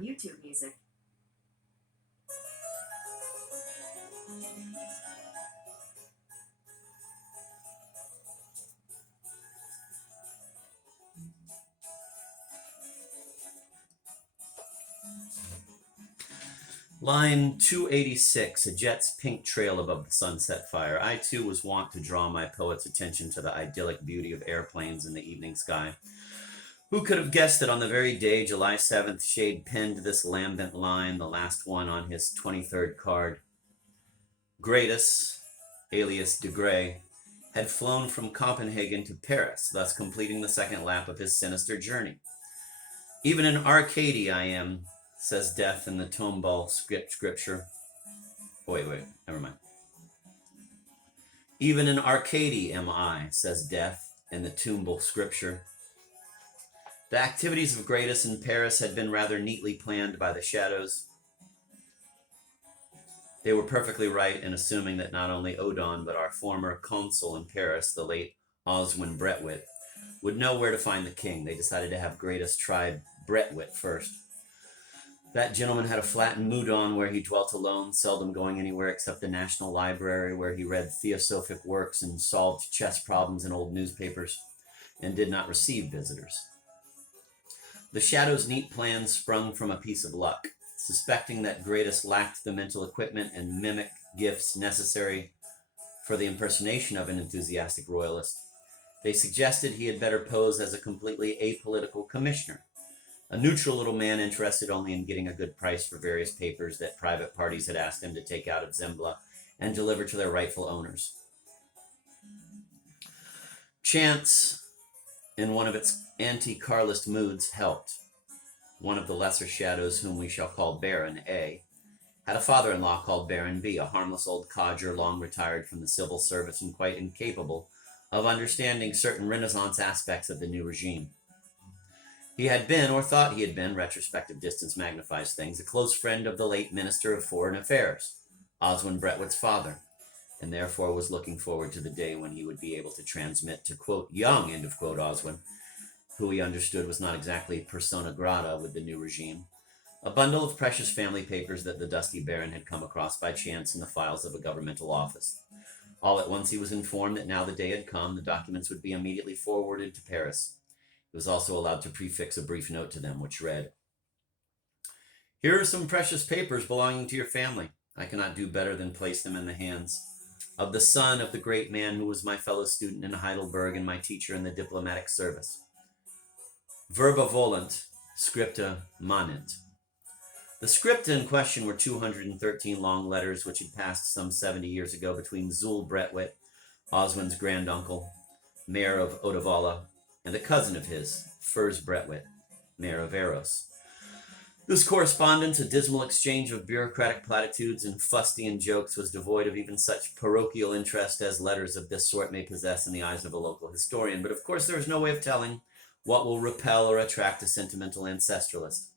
on YouTube Music. Line 286, a jet's pink trail above the sunset fire. I too was wont to draw my poet's attention to the idyllic beauty of airplanes in the evening sky. Who could have guessed that on the very day, July 7th, Shade penned this lambent line, the last one on his 23rd card. Gratus, alias de Grey, had flown from Copenhagen to Paris, thus completing the second lap of his sinister journey. Even in Arcady I am, says Death in the Tomball scripture. Wait, never mind. Even in Arcady am I, says Death in the Tomball scripture. The activities of Gratus in Paris had been rather neatly planned by the Shadows. They were perfectly right in assuming that not only Odon, but our former consul in Paris, the late Oswin Bretwit, would know where to find the king. They decided to have Gratus try Bretwit first. That gentleman had a flat in Moudon where he dwelt alone, seldom going anywhere except the National Library, where he read theosophic works and solved chess problems in old newspapers, and did not receive visitors. The Shadow's neat plans sprung from a piece of luck. Suspecting that Gratus lacked the mental equipment and mimic gifts necessary for the impersonation of an enthusiastic royalist, they suggested he had better pose as a completely apolitical commissioner, a neutral little man interested only in getting a good price for various papers that private parties had asked him to take out of Zembla and deliver to their rightful owners. Chance, in one of its anti-Carlist moods, helped. One of the lesser Shadows, whom we shall call Baron A, had a father-in-law called Baron B, a harmless old codger long retired from the civil service and quite incapable of understanding certain Renaissance aspects of the new regime. He had been, or thought he had been, retrospective distance magnifies things, a close friend of the late Minister of Foreign Affairs, Oswin Bretwit's father, and therefore was looking forward to the day when he would be able to transmit to, quote, young, end of quote, Oswin, who he understood was not exactly persona grata with the new regime, a bundle of precious family papers that the dusty Baron had come across by chance in the files of a governmental office. All at once he was informed that now the day had come, the documents would be immediately forwarded to Paris. He was also allowed to prefix a brief note to them, which read, "Here are some precious papers belonging to your family. I cannot do better than place them in the hands of the son of the great man who was my fellow student in Heidelberg and my teacher in the diplomatic service. Verba volant, scripta manent." The scripta in question were 213 long letters which had passed some 70 years ago between Zul Bretwit, Oswin's granduncle, mayor of Odavala, and a cousin of his, Furs Bretwit, mayor of Eros. This correspondence, a dismal exchange of bureaucratic platitudes and fustian jokes, was devoid of even such parochial interest as letters of this sort may possess in the eyes of a local historian. But of course there is no way of telling what will repel or attract a sentimental ancestralist.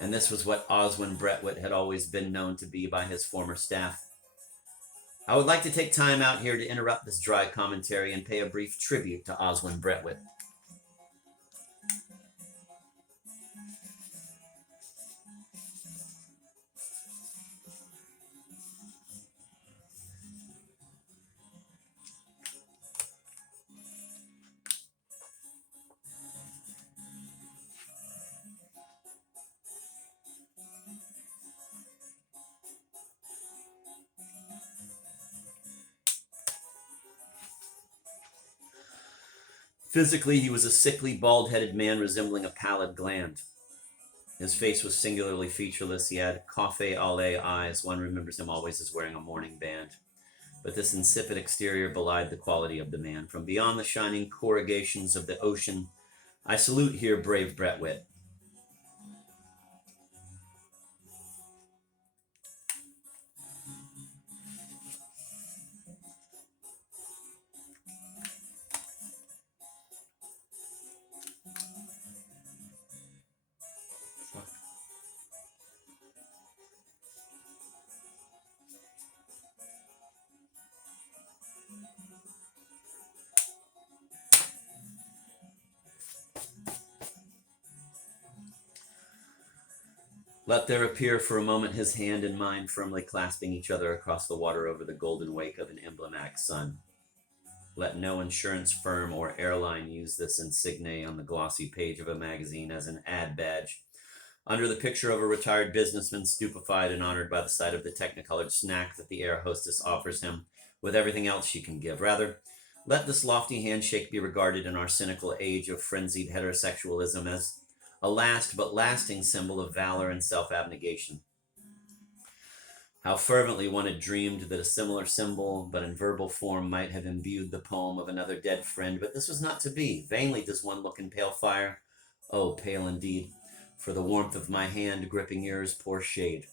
And this was what Oswin Bretwit had always been known to be by his former staff. I would like to take time out here to interrupt this dry commentary and pay a brief tribute to Oswin Bretwit. Physically, he was a sickly, bald-headed man resembling a pallid gland. His face was singularly featureless. He had café au lait eyes. One remembers him always as wearing a mourning band. But this insipid exterior belied the quality of the man. From beyond the shining corrugations of the ocean, I salute here brave Bretwit. Let there appear for a moment his hand and mine firmly clasping each other across the water over the golden wake of an emblematic sun. Let no insurance firm or airline use this insignia on the glossy page of a magazine as an ad badge. Under the picture of a retired businessman stupefied and honored by the sight of the technicolored snack that the air hostess offers him with everything else she can give. Rather, let this lofty handshake be regarded in our cynical age of frenzied heterosexualism as a last but lasting symbol of valor and self-abnegation. How fervently one had dreamed that a similar symbol, but in verbal form, might have imbued the poem of another dead friend, but this was not to be. Vainly does one look in pale fire. Oh, pale indeed, for the warmth of my hand gripping yours poor shade.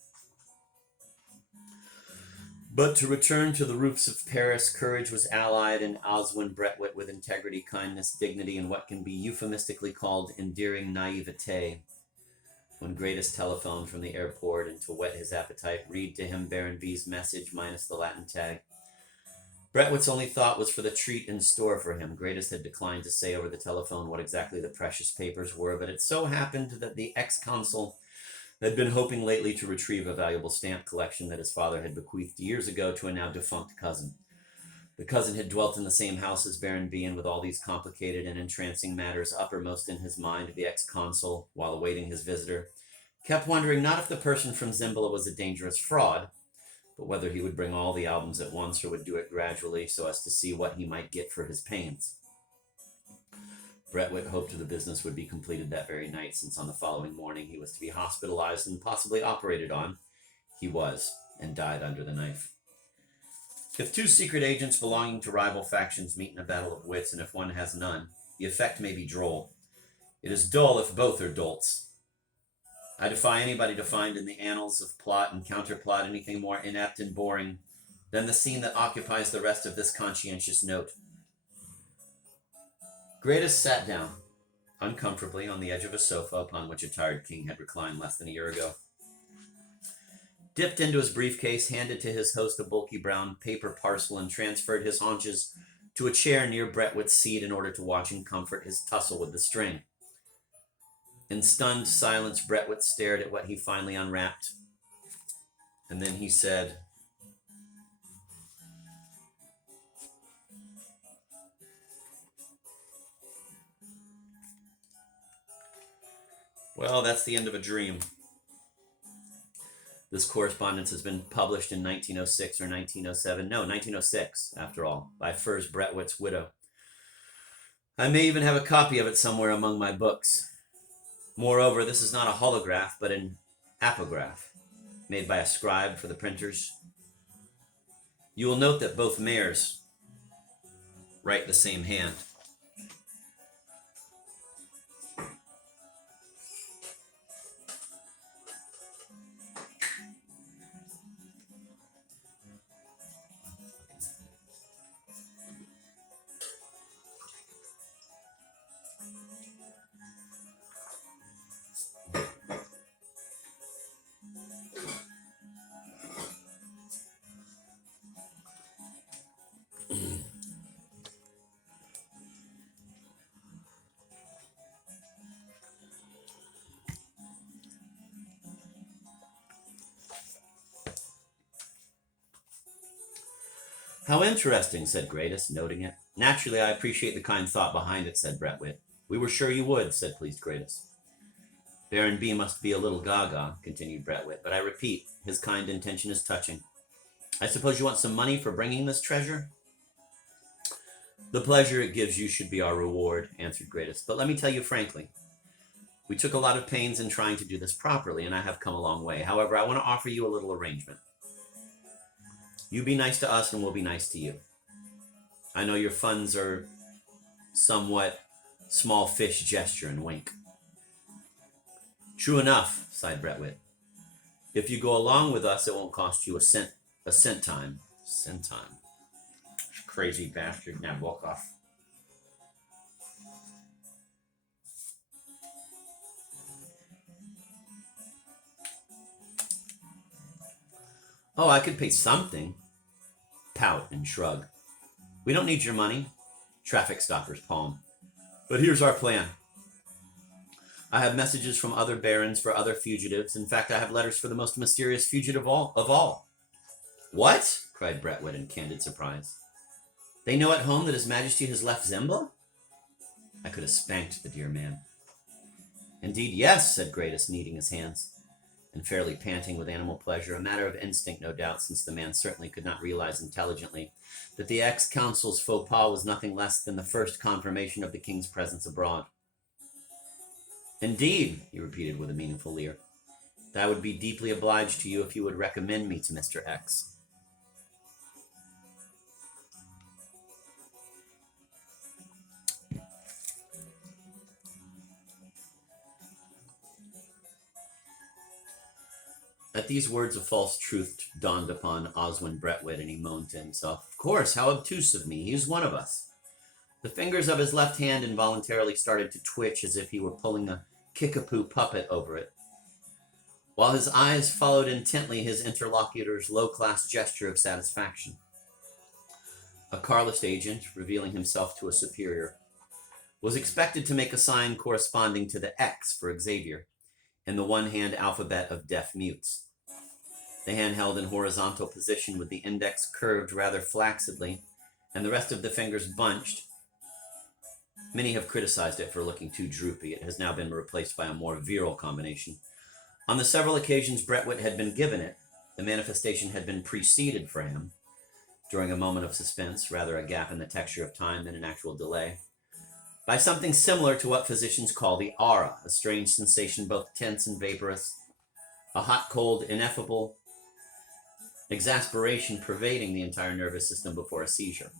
But to return to the roofs of Paris, courage was allied in Oswin Bretwit with integrity, kindness, dignity, and what can be euphemistically called endearing naivete. When Greatest telephoned from the airport and to whet his appetite, read to him Baron B's message minus the Latin tag. Bretwit's only thought was for the treat in store for him. Greatest had declined to say over the telephone what exactly the precious papers were, but it so happened that the ex-consul had been hoping lately to retrieve a valuable stamp collection that his father had bequeathed years ago to a now defunct cousin. The cousin had dwelt in the same house as Baron B, and with all these complicated and entrancing matters uppermost in his mind, the ex-consul, while awaiting his visitor, kept wondering not if the person from Zimbala was a dangerous fraud, but whether he would bring all the albums at once or would do it gradually so as to see what he might get for his pains. Bretwit hoped the business would be completed that very night, since on the following morning he was to be hospitalized and possibly operated on. He was, and died under the knife. If two secret agents belonging to rival factions meet in a battle of wits, and if one has none, the effect may be droll. It is dull if both are dolts. I defy anybody to find in the annals of plot and counterplot anything more inept and boring than the scene that occupies the rest of this conscientious note. Greatest sat down, uncomfortably, on the edge of a sofa upon which a tired king had reclined less than a year ago. Dipped into his briefcase, handed to his host a bulky brown paper parcel, and transferred his haunches to a chair near Bretwit's seat in order to watch and comfort his tussle with the string. In stunned silence, Bretwit stared at what he finally unwrapped, and then he said, "Well, that's the end of a dream. This correspondence has been published in 1906 or 1907. No, 1906, after all, by Furs Bretwit's widow. I may even have a copy of it somewhere among my books. Moreover, this is not a holograph, but an apograph, made by a scribe for the printers. You will note that both mayors write the same hand. How interesting, said Greatest, noting it. Naturally, I appreciate the kind thought behind it, said Bretwit. We were sure you would, said pleased Greatest. Baron B must be a little gaga, continued Bretwit, but I repeat, his kind intention is touching. I suppose you want some money for bringing this treasure? The pleasure it gives you should be our reward, answered Greatest. But let me tell you frankly, we took a lot of pains in trying to do this properly, and I have come a long way. However, I want to offer you a little arrangement. You be nice to us, and we'll be nice to you. I know your funds are somewhat small fish gesture and wink. True enough, sighed Bretwit. If you go along with us, it won't cost you a centime. Centime. Crazy bastard. Now walk off. Oh, I could pay something. Pout and shrug. We don't need your money. Traffic stopper's palm. But here's our plan. I have messages from other barons for other fugitives. In fact, I have letters for the most mysterious fugitive of all. What? Cried Brentwood in candid surprise. They know at home that His Majesty has left Zembla? I could have spanked the dear man. Indeed, yes, said Gratus, kneading his hands, and fairly panting with animal pleasure, a matter of instinct, no doubt, since the man certainly could not realize intelligently that the ex-consul's faux pas was nothing less than the first confirmation of the king's presence abroad. Indeed, he repeated with a meaningful leer, that I would be deeply obliged to you if you would recommend me to Mr. X. At these words, a false truth dawned upon Oswin Brentwood, and he moaned to himself, Of course, how obtuse of me. He is one of us. The fingers of his left hand involuntarily started to twitch as if he were pulling a Kickapoo puppet over it, while his eyes followed intently his interlocutor's low-class gesture of satisfaction. A Carlist agent, revealing himself to a superior, was expected to make a sign corresponding to the X for Xavier in the one-hand alphabet of deaf mutes. The hand held in horizontal position with the index curved rather flaccidly and the rest of the fingers bunched. Many have criticized it for looking too droopy. It has now been replaced by a more virile combination. On the several occasions Brentwood had been given it, the manifestation had been preceded for him, during a moment of suspense, rather a gap in the texture of time than an actual delay, by something similar to what physicians call the aura, a strange sensation both tense and vaporous, a hot, cold, ineffable exasperation pervading the entire nervous system before a seizure.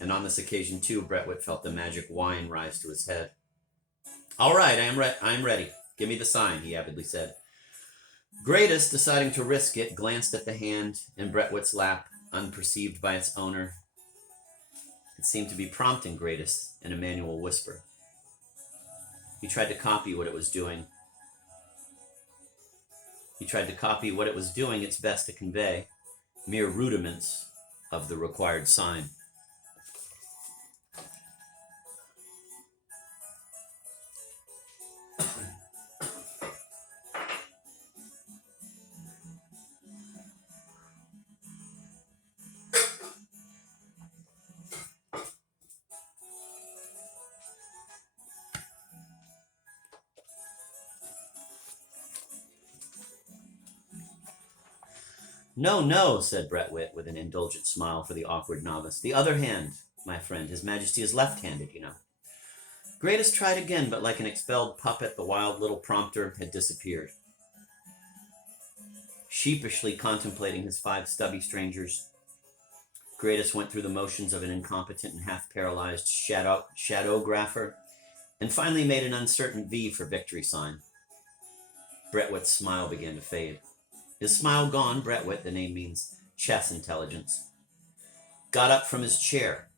And on this occasion, too, Brentwood felt the magic wine rise to his head. All right, I am ready. Give me the sign, he avidly said. Gratus, deciding to risk it, glanced at the hand in Brentwood's lap, unperceived by its owner. It seemed to be prompting Gratus in a manual whisper. He tried to copy what it was doing. Its best to convey, mere rudiments of the required sign. No, no, said Brentwood with an indulgent smile for the awkward novice. The other hand, my friend. His Majesty is left-handed, you know. Gratus tried again, but like an expelled puppet, the wild little prompter had disappeared. Sheepishly contemplating his 5 stubby strangers, Gratus went through the motions of an incompetent and half-paralyzed shadowgrapher, and finally made an uncertain V for victory sign. Brentwood's smile began to fade. His smile gone, Brentwood, the name means chess intelligence, got up from his chair.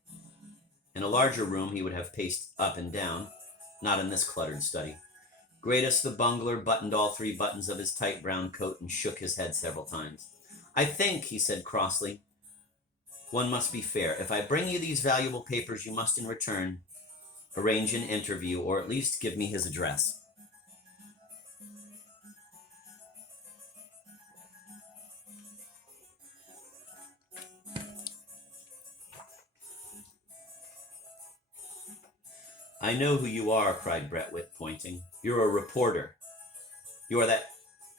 In a larger room, he would have paced up and down, not in this cluttered study. Gratus, the bungler, buttoned all 3 buttons of his tight brown coat and shook his head several times. I think, he said crossly, one must be fair. If I bring you these valuable papers, you must in return arrange an interview, or at least give me his address. I know who you are, cried Brentwood, pointing. You're a reporter. You are that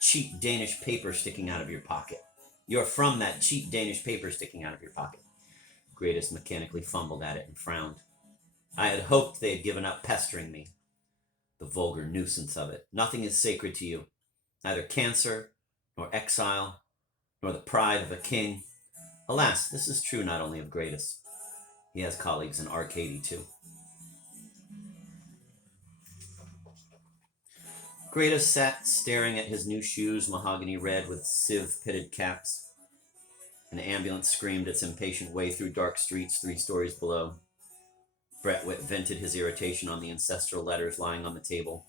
cheap Danish paper sticking out of your pocket. You're from that cheap Danish paper sticking out of your pocket. Gratus mechanically fumbled at it and frowned. I had hoped they had given up pestering me. The vulgar nuisance of it. Nothing is sacred to you. Neither cancer, nor exile, nor the pride of a king. Alas, this is true not only of Gratus. He has colleagues in Arcady, too. Gratus sat staring at his new shoes, mahogany red with sieve-pitted caps. An ambulance screamed its impatient way through dark streets 3 stories below. Brentwood vented his irritation on the ancestral letters lying on the table.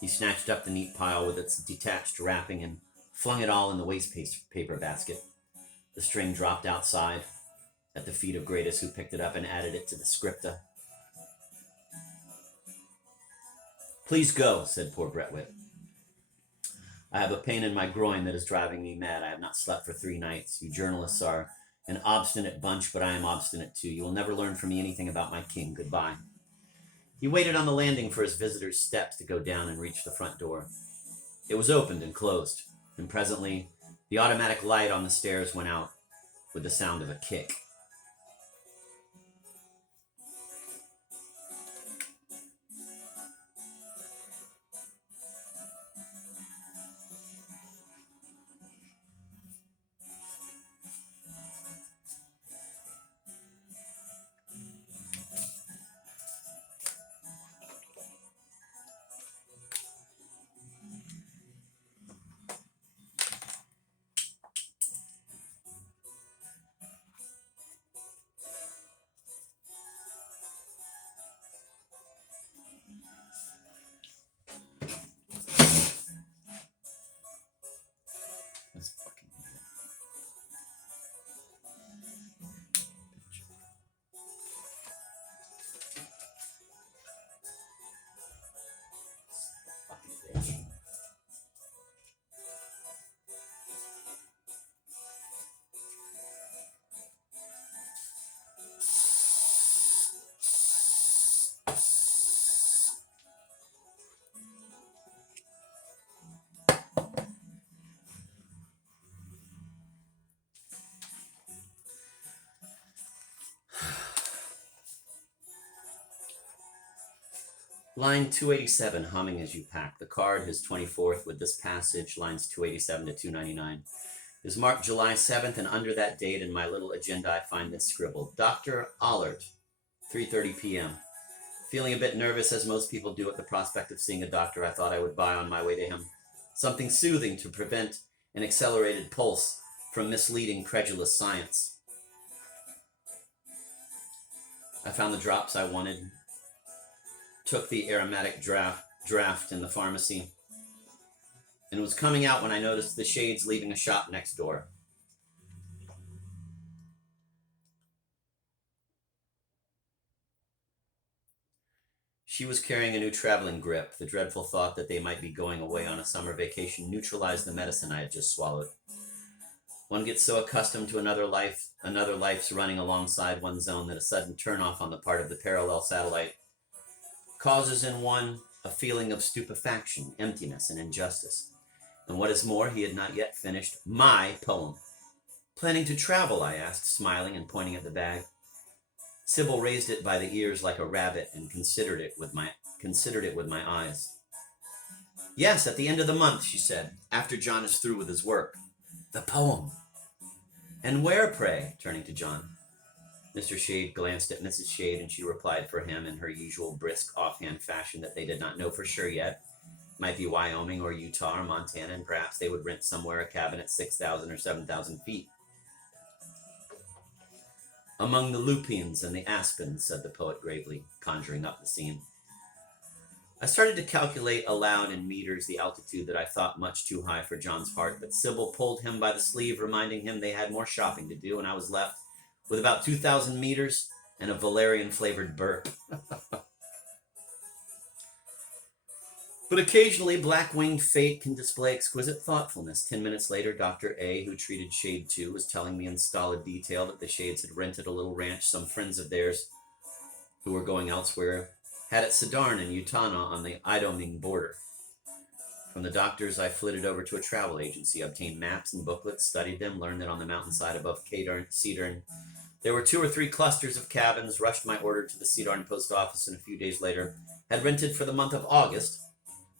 He snatched up the neat pile with its detached wrapping and flung it all in the waste paper basket. The string dropped outside at the feet of Gratus, who picked it up and added it to the scripta. Please go, said poor Brentwick. I have a pain in my groin that is driving me mad. I have not slept for 3 nights. You journalists are an obstinate bunch, but I am obstinate too. You will never learn from me anything about my king. Goodbye. He waited on the landing for his visitor's steps to go down and reach the front door. It was opened and closed, and presently the automatic light on the stairs went out with the sound of a kick. This fucking idiot. Fucking bitch. Line 287, humming as you pack. The card, his 24th, with this passage, lines 287 to 299, is marked July 7th, and under that date in my little agenda I find this scribbled. Dr. Allert, 3:30 p.m. Feeling a bit nervous, as most people do at the prospect of seeing a doctor, I thought I would buy on my way to him something soothing to prevent an accelerated pulse from misleading credulous science. I found the drops I wanted, took the aromatic draft in the pharmacy, and was coming out when I noticed the Shades leaving a shop next door. She was carrying a new traveling grip. The dreadful thought that they might be going away on a summer vacation neutralized the medicine I had just swallowed. One gets so accustomed to another life's running alongside one's own that a sudden turnoff on the part of the parallel satellite causes in one a feeling of stupefaction, emptiness, and injustice. And what is more, he had not yet finished my poem. Planning to travel? I asked, smiling and pointing at the bag. Sybil raised it by the ears like a rabbit and considered it with my eyes. Yes, at the end of the month, she said, after John is through with his work. The poem. And where, pray? Turning to John. Mr. Shade glanced at Mrs. Shade, and she replied for him in her usual brisk offhand fashion that they did not know for sure yet. Might be Wyoming or Utah or Montana, and perhaps they would rent somewhere a cabin at 6,000 or 7,000 feet. Among the lupines and the aspens, said the poet gravely, conjuring up the scene. I started to calculate aloud in meters the altitude that I thought much too high for John's heart, but Sybil pulled him by the sleeve, reminding him they had more shopping to do, and I was left with about 2,000 meters and a valerian-flavored burp. But occasionally, black-winged fate can display exquisite thoughtfulness. 10 minutes later, Dr. A, who treated Shade 2, was telling me in stolid detail that the Shades had rented a little ranch some friends of theirs who were going elsewhere had at Sidarn and Utana on the Idoming border. From the doctors, I flitted over to a travel agency, obtained maps and booklets, studied them, learned that on the mountainside above Cedern there were 2 or 3 clusters of cabins, rushed my order to the Sidarn post office, and a few days later had rented for the month of August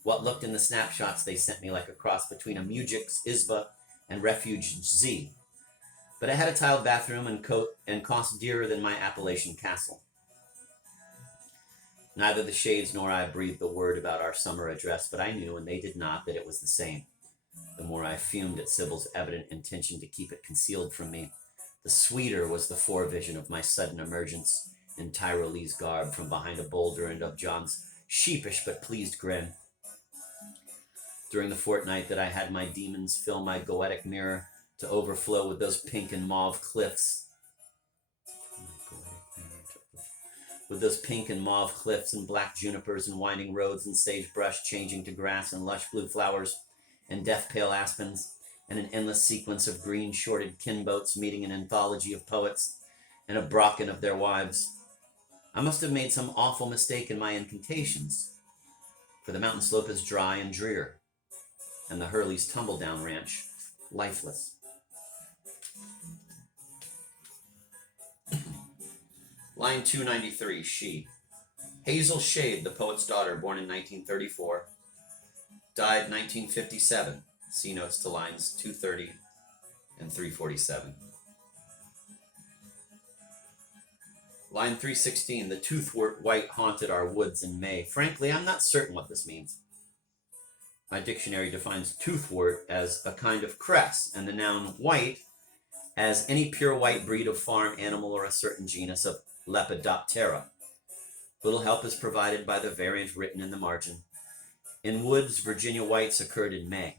what looked in the snapshots they sent me like a cross between a Mujik's Isba and Refuge Z. But it had a tiled bathroom and cost dearer than my Appalachian castle. Neither the Shades nor I breathed a word about our summer address, but I knew, and they did not, that it was the same. The more I fumed at Sybil's evident intention to keep it concealed from me, the sweeter was the forevision of my sudden emergence in Tyrolese garb from behind a boulder and of John's sheepish but pleased grin. During the fortnight that I had my demons fill my goetic mirror to overflow with those pink and mauve cliffs, with those pink and mauve cliffs and black junipers and winding roads and sagebrush changing to grass and lush blue flowers and death pale aspens, and an endless sequence of green shorted kinboats meeting an anthology of poets and a Brocken of their wives. I must have made some awful mistake in my incantations, for the mountain slope is dry and drear, and the Hurley's tumble-down ranch lifeless. Line 293, she. Hazel Shade, the poet's daughter, born in 1934, died 1957. See notes to lines 230 and 347. Line 316, the toothwort white haunted our woods in May. Frankly, I'm not certain what this means. My dictionary defines toothwort as a kind of cress, and the noun white as any pure white breed of farm animal or a certain genus of Lepidoptera. Little help is provided by the variant written in the margin. In woods, Virginia whites occurred in May.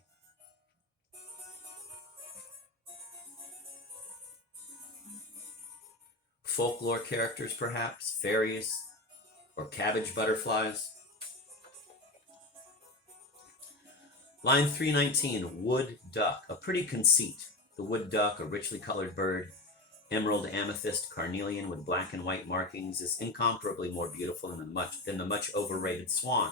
Folklore characters, perhaps, fairies, or cabbage butterflies. Line 319, wood duck, a pretty conceit. The wood duck, a richly colored bird, emerald, amethyst, carnelian with black and white markings, is incomparably more beautiful than the much overrated swan.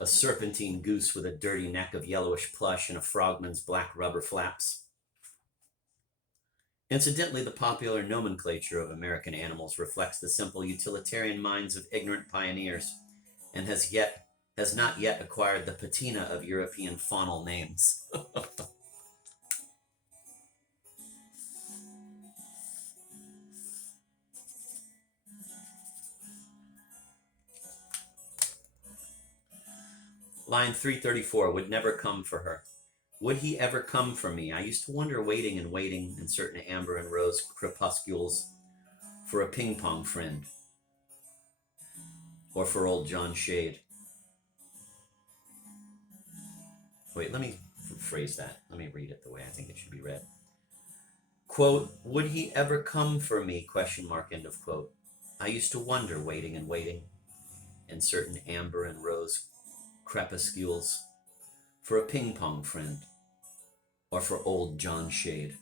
A serpentine goose with a dirty neck of yellowish plush and a frogman's black rubber flaps. Incidentally, the popular nomenclature of American animals reflects the simple utilitarian minds of ignorant pioneers and has not yet acquired the patina of European faunal names. Line 334, would never come for her. Would he ever come for me? I used to wonder, waiting and waiting in certain amber and rose crepuscules, for a ping-pong friend, or for old John Shade. Wait, let me phrase that. Let me read it the way I think it should be read. Quote, would he ever come for me? Question mark, end of quote. I used to wonder, waiting and waiting in certain amber and rose crepuscules, for a ping-pong friend, or for old John Shade.